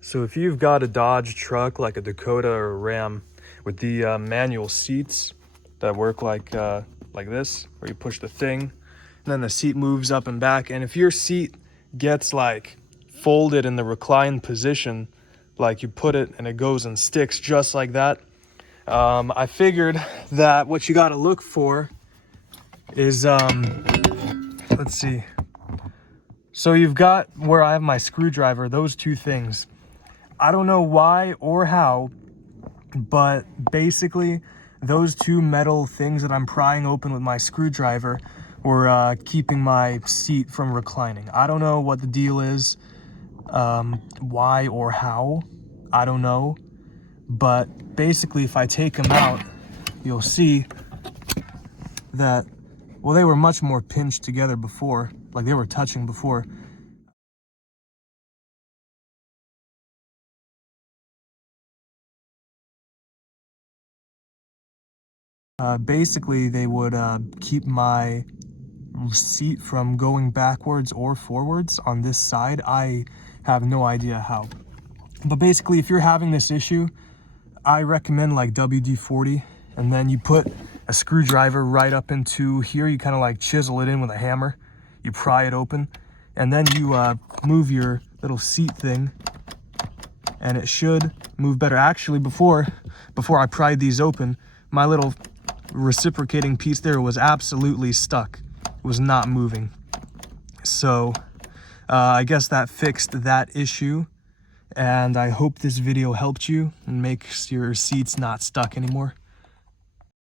So if you've got a Dodge truck like a Dakota or a Ram with the manual seats that work like this, where you push the thing and then the seat moves up and back, and if your seat gets like folded in the reclined position, like you put it and it goes and sticks just like that, I figured that what you got to look for is let's see. So you've got where I have my screwdriver, those two things. I don't know why or how, but basically those two metal things that I'm prying open with my screwdriver were keeping my seat from reclining. I don't know what the deal is, why or how, I don't know. But basically if I take them out, you'll see that, well, they were much more pinched together before, like they were touching before. Basically, they would keep my seat from going backwards or forwards on this side. I have no idea how. But basically, if you're having this issue, I recommend like WD-40, and then you put a screwdriver right up into here. You kind of like chisel it in with a hammer. You pry it open, and then you move your little seat thing, and it should move better. Actually, before I pried these open, my little reciprocating piece there was absolutely stuck. It was not moving. So I guess that fixed that issue, and I hope this video helped you and makes your seats not stuck anymore.